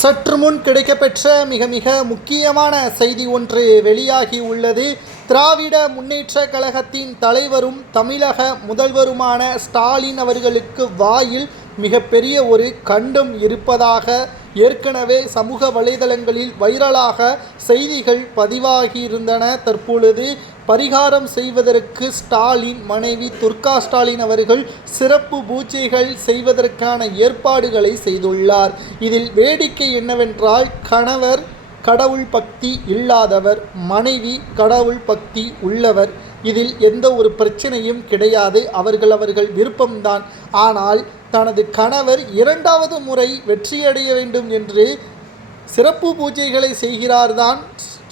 சற்று முன் கிடைக்கப்பெற்ற மிக மிக முக்கியமான செய்தி ஒன்று வெளியாகி உள்ளது. திராவிட முன்னேற்ற கழகத்தின் தலைவரும் தமிழக முதல்வருமான ஸ்டாலின் அவர்களுக்கு வாயில் மிகப்பெரிய ஒரு கண்டம் இருப்பதாக ஏற்கனவே சமூக வலைதளங்களில் வைரலாக செய்திகள் பதிவாகியிருந்தன. தற்பொழுது பரிகாரம் செய்வதற்கு ஸ்டாலின் மனைவி துர்கா ஸ்டாலின் அவர்கள் சிறப்பு பூஜைகள் செய்வதற்கான ஏற்பாடுகளை செய்துள்ளார். இதில் வேடிக்கை என்னவென்றால், கணவர் கடவுள் பக்தி இல்லாதவர், மனைவி கடவுள் பக்தி உள்ளவர். இதில் எந்த ஒரு பிரச்சனையும் கிடையாது. அவர்கள் விருப்பம்தான். ஆனால் தனது கணவர் இரண்டாவது முறை வெற்றியடைய வேண்டும் என்று சிறப்பு பூஜைகளை செய்கிறார்தான்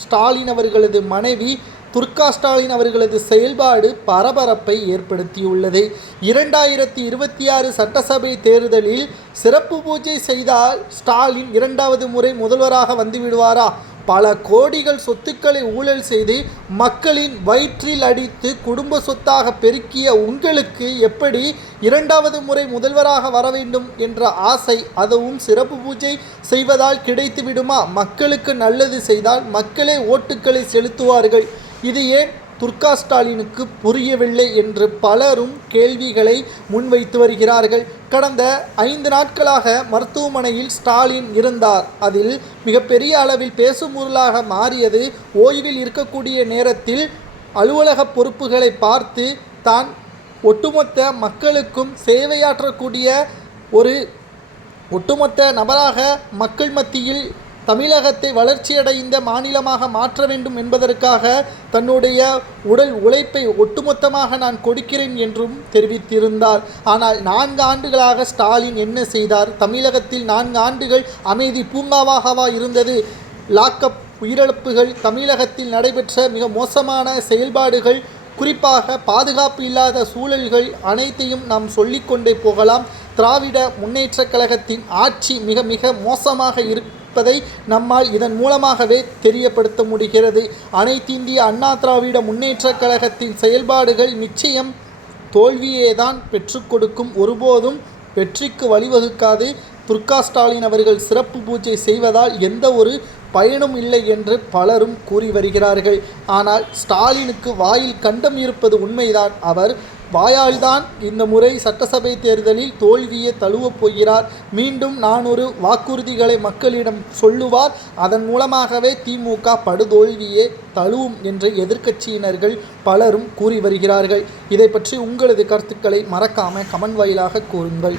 ஸ்டாலின் அவர்களது மனைவி துர்கா ஸ்டாலின் அவர்களது செயல்பாடு பரபரப்பை ஏற்படுத்தியுள்ளது. 2026 சட்டசபை தேர்தலில் சிறப்பு பூஜை செய்தால் ஸ்டாலின் இரண்டாவது முறை முதல்வராக வந்துவிடுவாரா? பல கோடிகள் சொத்துக்களை ஊழல் செய்து மக்களின் வயிற்றில் அடித்து குடும்ப சொத்தாக பெருக்கிய உங்களுக்கு எப்படி இரண்டாவது முறை முதல்வராக வர வேண்டும் என்ற ஆசை, அதுவும் சிறப்பு பூஜை செய்வதால் கிடைத்து விடுமா? மக்களுக்கு நல்லது செய்தால் மக்களே ஓட்டுக்களை செலுத்துவார்கள். இது ஏன் துர்கா ஸ்டாலினுக்கு புரியவில்லை என்று பலரும் கேள்விகளை முன்வைத்து வருகிறார்கள். கடந்த 5 நாட்களாக மருத்துவமனையில் ஸ்டாலின் இருந்தார். அதில் மிகப்பெரிய அளவில் பேசும் பொருளாக மாறியது, ஓய்வில் இருக்கக்கூடிய நேரத்தில் அலுவலக பொறுப்புகளை பார்த்து தான் ஒட்டுமொத்த மக்களுக்கும் சேவையாற்றக்கூடிய ஒரு ஒட்டுமொத்த நபராக மக்கள் மத்தியில் தமிழகத்தை வளர்ச்சியடைந்த மாநிலமாக மாற்ற வேண்டும் என்பதற்காக தன்னுடைய உடல் உழைப்பை ஒட்டுமொத்தமாக நான் கொடுக்கிறேன் என்றும் தெரிவித்திருந்தார். ஆனால் 4 ஆண்டுகளாக ஸ்டாலின் என்ன செய்தார்? தமிழகத்தில் 4 ஆண்டுகள் அமைதி பூங்காவாகவா இருந்தது? லாக்அப் உயிரிழப்புகள், தமிழகத்தில் நடைபெற்ற மிக மோசமான செயல்பாடுகள், குறிப்பாக பாதுகாப்பு இல்லாத சூழல்கள் அனைத்தையும் நாம் சொல்லிக்கொண்டே போகலாம். திராவிட முன்னேற்ற கழகத்தின் ஆட்சி மிக மிக மோசமாக இருப்பதை நம்மால் இதன் மூலமாகவே தெரியப்படுத்த முடிகிறது. அனைத்து இந்திய அண்ணா திராவிட முன்னேற்ற கழகத்தின் செயல்பாடுகள் நிச்சயம் தோல்வியே தான் பெற்றுக் கொடுக்கும். ஒருபோதும் வெற்றிக்கு வழிவகுக்காது. துர்கா ஸ்டாலின் அவர்கள் சிறப்பு பூஜை செய்வதால் எந்த ஒரு பயனும் இல்லை என்று பலரும் கூறி வருகிறார்கள். ஆனால் ஸ்டாலினுக்கு வாயில் கண்டம் இருப்பது உண்மைதான். அவர் வாயால்தான் இந்த முறை சட்டசபை தேர்தலில் தோல்வியை தழுவப் போகிறார். மீண்டும் 400 வாக்குறுதிகளை மக்களிடம் சொல்லுவார். அதன் மூலமாகவே திமுக படுதோல்வியே தழுவும் என்று எதிர்க்கட்சியினர்கள் பலரும் கூறி வருகிறார்கள். இதை பற்றி உங்களது கருத்துக்களை மறக்காமல் கமெண்ட் வாயிலாக கூறுங்கள்.